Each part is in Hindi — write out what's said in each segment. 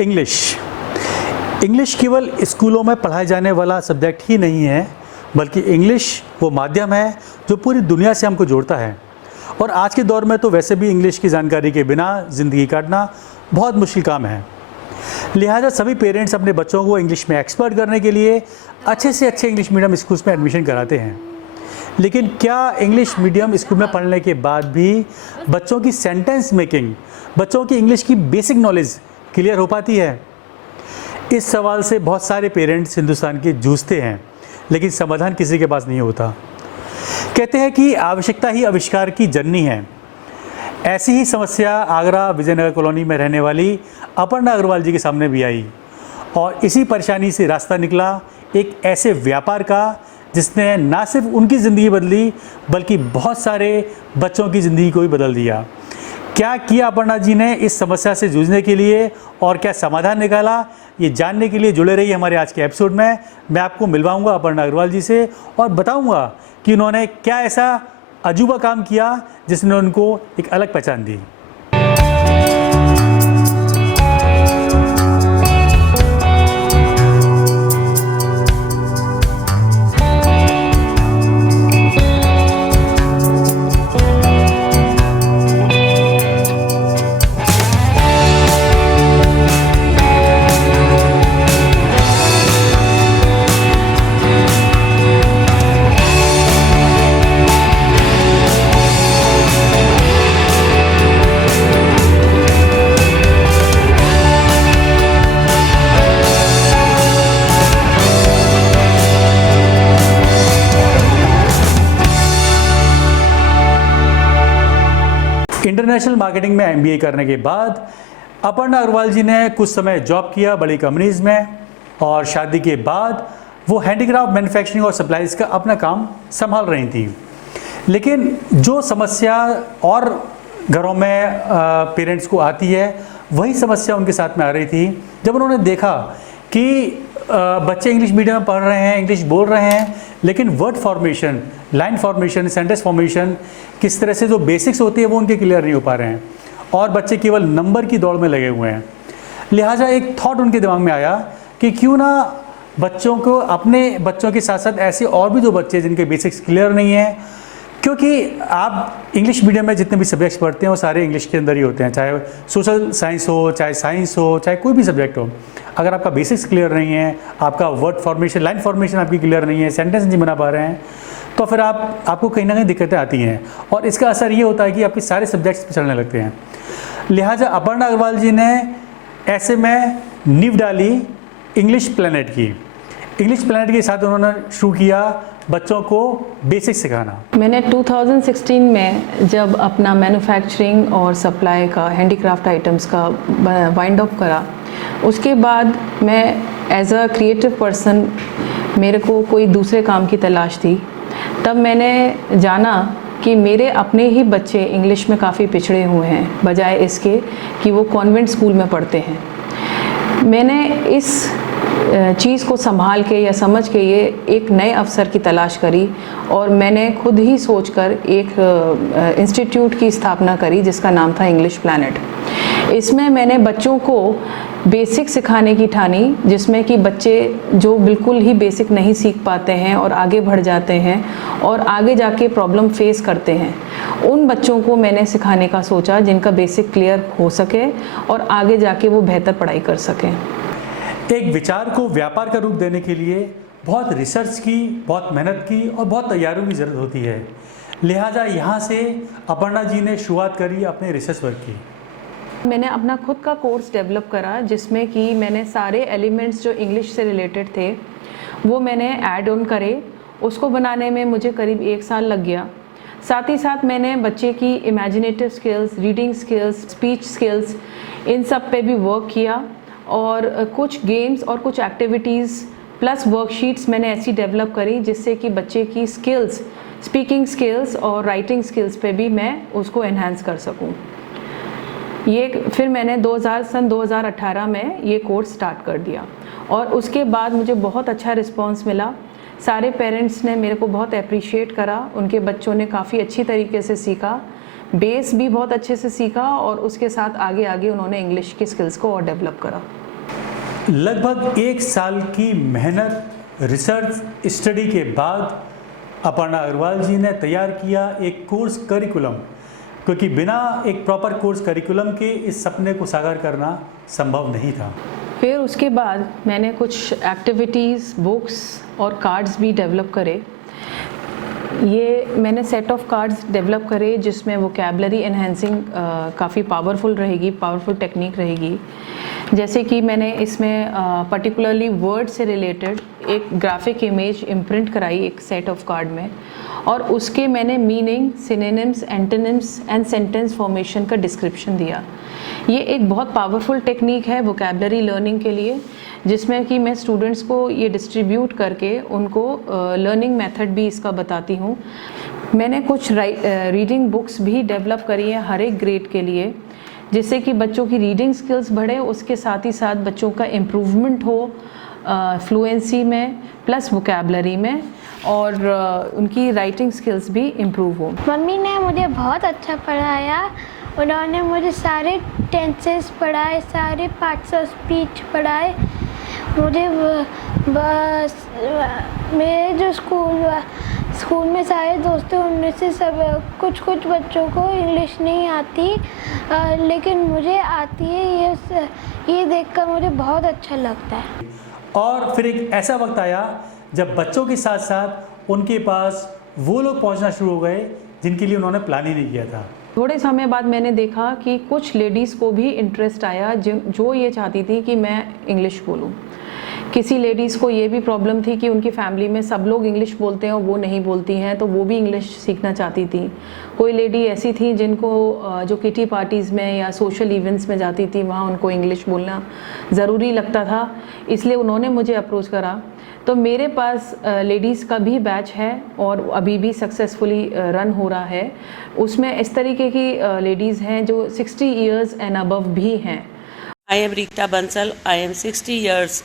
इंग्लिश इंग्लिश केवल स्कूलों में पढ़ाए जाने वाला सब्जेक्ट ही नहीं है, बल्कि इंग्लिश वो माध्यम है जो पूरी दुनिया से हमको जोड़ता है। और आज के दौर में तो वैसे भी इंग्लिश की जानकारी के बिना ज़िंदगी काटना बहुत मुश्किल काम है। लिहाजा सभी पेरेंट्स अपने बच्चों को इंग्लिश में एक्सपर्ट करने के लिए अच्छे से अच्छे इंग्लिश मीडियम स्कूल्स में एडमिशन कराते हैं। लेकिन क्या इंग्लिश मीडियम स्कूल में पढ़ने के बाद भी बच्चों की सेंटेंस मेकिंग, बच्चों की इंग्लिश की बेसिक नॉलेज क्लियर हो पाती है? इस सवाल से बहुत सारे पेरेंट्स हिंदुस्तान के जूझते हैं, लेकिन समाधान किसी के पास नहीं होता। कहते हैं कि आवश्यकता ही आविष्कार की जननी है। ऐसी ही समस्या आगरा विजयनगर कॉलोनी में रहने वाली अपर्णा अग्रवाल जी के सामने भी आई, और इसी परेशानी से रास्ता निकला एक ऐसे व्यापार का जिसने ना सिर्फ उनकी ज़िंदगी बदली, बल्कि बहुत सारे बच्चों की ज़िंदगी को भी बदल दिया। क्या किया अपर्णा जी ने इस समस्या से जूझने के लिए और क्या समाधान निकाला, ये जानने के लिए जुड़े रहिए हमारे आज के एपिसोड में। मैं आपको मिलवाऊंगा अपर्णा अग्रवाल जी से और बताऊंगा कि उन्होंने क्या ऐसा अजूबा काम किया जिसने उनको एक अलग पहचान दी। इंटरनेशनल मार्केटिंग में MBA करने के बाद अपर्णा अग्रवाल जी ने कुछ समय जॉब किया बड़ी कंपनीज में, और शादी के बाद वो हैंडीक्राफ्ट मैन्युफैक्चरिंग और सप्लाईज का अपना काम संभाल रही थी। लेकिन जो समस्या और घरों में पेरेंट्स को आती है, वही समस्या उनके साथ में आ रही थी जब उन्होंने देखा कि बच्चे इंग्लिश मीडियम में पढ़ रहे हैं, इंग्लिश बोल रहे हैं, लेकिन word formation, line formation, sentence formation, किस तरह से जो बेसिक्स होती है वो उनके क्लियर नहीं हो पा रहे हैं, और बच्चे केवल नंबर की दौड़ में लगे हुए हैं। लिहाजा एक थॉट उनके दिमाग में आया कि क्यों ना बच्चों को, अपने बच्चों के साथ साथ ऐसे और भी जो बच्चे जिनके बेसिक्स क्लियर नहीं हैं, क्योंकि आप इंग्लिश मीडियम में जितने भी सब्जेक्ट्स पढ़ते हैं वो सारे इंग्लिश के अंदर ही होते हैं, चाहे सोशल साइंस हो, चाहे साइंस हो, चाहे कोई भी सब्जेक्ट हो। अगर आपका बेसिक्स क्लियर नहीं है, आपका वर्ड फॉर्मेशन, लाइन फॉर्मेशन आपकी क्लियर नहीं है, सेंटेंस नहीं बना पा रहे हैं, तो फिर आपको कहीं ना कहीं दिक्कतें आती हैं, और इसका असर ये होता है कि आपके सारे सब्जेक्ट्स पे चलने लगते हैं। लिहाजा अपर्णा अग्रवाल जी ने ऐसे में नींव डाली इंग्लिश प्लैनेट की। इंग्लिश प्लैनेट के साथ उन्होंने शुरू किया बच्चों को बेसिक सिखाना। मैंने 2016 में जब अपना मैन्युफैक्चरिंग और सप्लाई का हैंडीक्राफ्ट आइटम्स का वाइंड अप करा, उसके बाद मैं एज अ क्रिएटिव पर्सन, मेरे को कोई दूसरे काम की तलाश थी। तब मैंने जाना कि मेरे अपने ही बच्चे इंग्लिश में काफ़ी पिछड़े हुए हैं, बजाय इसके कि वो कॉन्वेंट स्कूल में पढ़ते हैं। मैंने इस चीज़ को संभाल के या समझ के ये एक नए अवसर की तलाश करी, और मैंने खुद ही सोचकर एक इंस्टीट्यूट की स्थापना करी जिसका नाम था इंग्लिश प्लैनेट। इसमें मैंने बच्चों को बेसिक सिखाने की ठानी, जिसमें कि बच्चे जो बिल्कुल ही बेसिक नहीं सीख पाते हैं और आगे बढ़ जाते हैं और आगे जाके प्रॉब्लम फेस करते हैं, उन बच्चों को मैंने सिखाने का सोचा जिनका बेसिक क्लियर हो सके और आगे जाके वो बेहतर पढ़ाई कर सकें। एक विचार को व्यापार का रूप देने के लिए बहुत रिसर्च की, बहुत मेहनत की और बहुत तैयारियों की ज़रूरत होती है। लिहाजा यहाँ से अपर्णा जी ने शुरुआत करी अपने रिसर्च वर्क की। मैंने अपना खुद का कोर्स डेवलप करा, जिसमें कि मैंने सारे एलिमेंट्स जो इंग्लिश से रिलेटेड थे वो मैंने ऐड ऑन करे। उसको बनाने में मुझे करीब 1 साल लग गया। साथ ही साथ मैंने बच्चे की imaginative skills, reading skills, speech skills, इन सब पे भी वर्क किया, और कुछ गेम्स और कुछ एक्टिविटीज़ प्लस वर्कशीट्स मैंने ऐसी डेवलप करी जिससे कि बच्चे की स्किल्स, स्पीकिंग स्किल्स और राइटिंग स्किल्स पे भी मैं उसको एनहांस कर सकूं। ये फिर मैंने सन 2018 में ये कोर्स स्टार्ट कर दिया, और उसके बाद मुझे बहुत अच्छा रिस्पांस मिला। सारे पेरेंट्स ने मेरे को बहुत अप्रिशिएट करा, उनके बच्चों ने काफ़ी अच्छी तरीके से सीखा, बेस भी बहुत अच्छे से सीखा, और उसके साथ आगे आगे उन्होंने इंग्लिश की स्किल्स को और डेवलप करा। लगभग 1 साल की मेहनत, रिसर्च, स्टडी के बाद अपर्णा अग्रवाल जी ने तैयार किया एक कोर्स करिकुलम, क्योंकि बिना एक प्रॉपर कोर्स करिकुलम के इस सपने को साकार करना संभव नहीं था। फिर उसके बाद मैंने कुछ एक्टिविटीज़, बुक्स और कार्ड्स भी डेवलप करे। ये मैंने सेट ऑफ कार्ड्स डेवलप करे जिसमें वोकैबलरी एनहेंसिंग काफ़ी पावरफुल रहेगी, पावरफुल टेक्निक रहेगी। जैसे कि मैंने इसमें पर्टिकुलरली वर्ड से रिलेटेड एक ग्राफिक इमेज इम्प्रिंट कराई एक सेट ऑफ कार्ड में, और उसके मैंने meaning, synonyms, antonyms and sentence formation का डिस्क्रिप्शन दिया। ये एक बहुत पावरफुल टेक्निक है वोकैबलरी लर्निंग के लिए, जिसमें कि मैं स्टूडेंट्स को ये डिस्ट्रीब्यूट करके उनको लर्निंग मेथड भी इसका बताती हूँ। मैंने कुछ रीडिंग बुक्स भी डेवलप करी है हर एक ग्रेड के लिए, जिससे कि बच्चों की रीडिंग स्किल्स बढ़े, उसके साथ ही साथ बच्चों का इम्प्रूवमेंट हो फ्लुएंसी में प्लस वोकैबलरी में, और उनकी राइटिंग स्किल्स भी इम्प्रूव हो। मम्मी ने मुझे बहुत अच्छा पढ़ाया। उन्होंने मुझे सारे टेंसेस पढ़ाए, सारे पार्ट्स ऑफ स्पीच पढ़ाए। मुझे बस मेरे जो स्कूल में सारे दोस्त हैं उनमें से सब कुछ बच्चों को इंग्लिश नहीं आती, लेकिन मुझे आती है। ये देखकर मुझे बहुत अच्छा लगता है। और फिर एक ऐसा वक्त आया जब बच्चों के साथ साथ उनके पास वो लोग पहुंचना शुरू हो गए जिनके लिए उन्होंने प्लान ही नहीं किया था। थोड़े समय बाद मैंने देखा कि कुछ लेडीज़ को भी इंटरेस्ट आया जो ये चाहती थी कि मैं इंग्लिश बोलूँ। किसी लेडीज़ को ये भी प्रॉब्लम थी कि उनकी फैमिली में सब लोग इंग्लिश बोलते हैं और वो नहीं बोलती हैं, तो वो भी इंग्लिश सीखना चाहती थी। कोई लेडी ऐसी थी जिनको जो किटी पार्टीज़ में या सोशल इवेंट्स में जाती थी वहाँ उनको इंग्लिश बोलना ज़रूरी लगता था, इसलिए उन्होंने मुझे अप्रोच करा। तो मेरे पास लेडीज़ का भी बैच है और अभी भी सक्सेसफुली रन हो रहा है। उसमें इस तरीके की लेडीज़ हैं जो 60 ईयर्स एंड अबव भी हैं। I am Rita Bansal. I am 60 years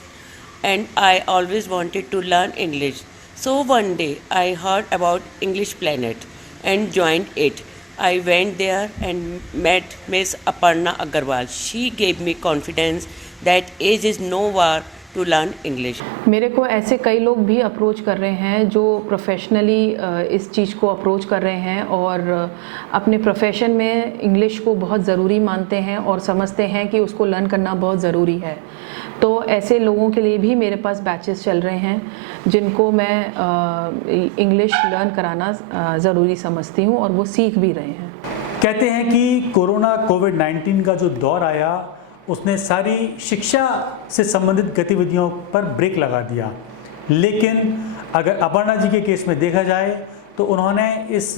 and I always wanted to learn English. So one day I heard about English Planet and joined it. I went there and met Miss Aparna Agarwal. She gave me confidence that age is no bar to learn English. मेरे को ऐसे कई लोग भी अप्रोच कर रहे हैं जो प्रोफेशनली इस चीज़ को अप्रोच कर रहे हैं और अपने प्रोफेशन में इंग्लिश को बहुत ज़रूरी मानते हैं और समझते हैं कि उसको लर्न करना बहुत ज़रूरी है। तो ऐसे लोगों के लिए भी मेरे पास बैचेस चल रहे हैं जिनको मैं इंग्लिश लर्न कराना ज़रूरी समझती हूँ और वो सीख भी रहे हैं। कहते हैं कि कोविड-19 का जो दौर आया उसने सारी शिक्षा से संबंधित गतिविधियों पर ब्रेक लगा दिया, लेकिन अगर अपर्णा जी के केस में देखा जाए तो उन्होंने इस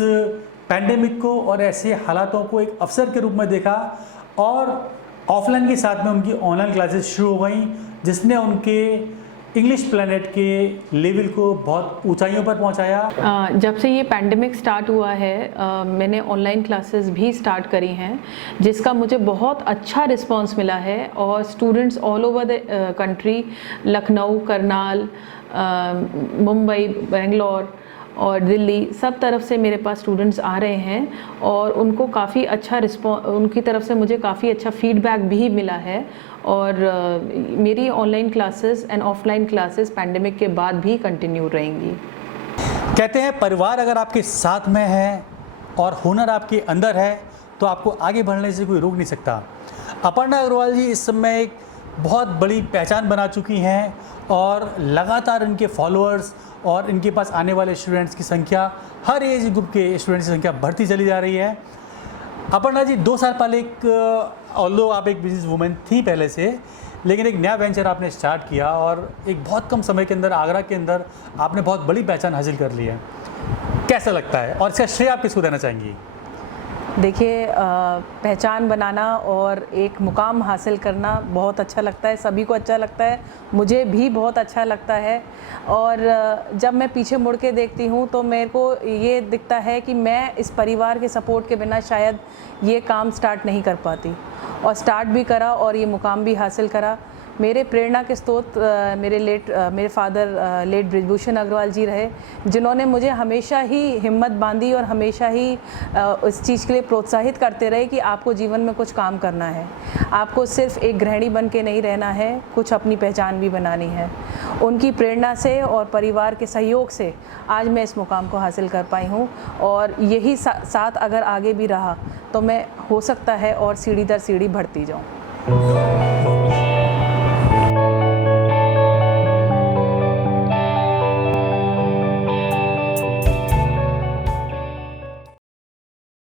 पैंडेमिक को और ऐसे हालातों को एक अवसर के रूप में देखा और ऑफलाइन के साथ में उनकी ऑनलाइन क्लासेस शुरू हो गई, जिसने उनके इंग्लिश प्लैनेट के लेवल को बहुत ऊंचाइयों पर पहुंचाया। जब से ये पैंडेमिक स्टार्ट हुआ है मैंने ऑनलाइन क्लासेस भी स्टार्ट करी हैं, जिसका मुझे बहुत अच्छा रिस्पांस मिला है और students all over the country, Lucknow, Karnal, Mumbai, Bangalore और दिल्ली, सब तरफ से मेरे पास स्टूडेंट्स आ रहे हैं और उनको काफ़ी अच्छा उनकी तरफ से मुझे काफ़ी अच्छा फीडबैक भी मिला है। और मेरी online classes and offline classes pandemic के बाद भी कंटिन्यू रहेंगी। कहते हैं परिवार अगर आपके साथ में है और हुनर आपके अंदर है तो आपको आगे बढ़ने से कोई रोक नहीं सकता। अपर्णा अग्रवाल जी इस समय एक बहुत बड़ी पहचान बना चुकी हैं और लगातार इनके फॉलोअर्स और इनके पास आने वाले स्टूडेंट्स की संख्या, हर एज ग्रुप के स्टूडेंट्स की संख्या बढ़ती चली जा रही है। अपर्णा जी 2 साल पहले ऑल्दो आप एक बिजनेस वूमेन थी पहले से, लेकिन एक नया वेंचर आपने स्टार्ट किया और एक बहुत कम समय के अंदर आगरा के अंदर आपने बहुत बड़ी पहचान हासिल कर ली है। कैसा लगता है और इसका श्रेय आप किसको देना चाहेंगी? देखिए, पहचान बनाना और एक मुकाम हासिल करना बहुत अच्छा लगता है, सभी को अच्छा लगता है, मुझे भी बहुत अच्छा लगता है। और जब मैं पीछे मुड़ के देखती हूँ तो मेरे को ये दिखता है कि मैं इस परिवार के सपोर्ट के बिना शायद ये काम स्टार्ट नहीं कर पाती, और स्टार्ट भी करा और ये मुकाम भी हासिल करा। मेरे प्रेरणा के स्रोत मेरे फादर लेट बृजभूषण अग्रवाल जी रहे, जिन्होंने मुझे हमेशा ही हिम्मत बांधी और हमेशा ही इस चीज़ के लिए प्रोत्साहित करते रहे कि आपको जीवन में कुछ काम करना है, आपको सिर्फ एक गृहिणी बन के नहीं रहना है, कुछ अपनी पहचान भी बनानी है। उनकी प्रेरणा से और परिवार के सहयोग से आज मैं इस मुकाम को हासिल कर पाई हूँ, और यही साथ अगर आगे भी रहा तो मैं हो सकता है और सीढ़ी दर सीढ़ी बढ़ती जाऊँ।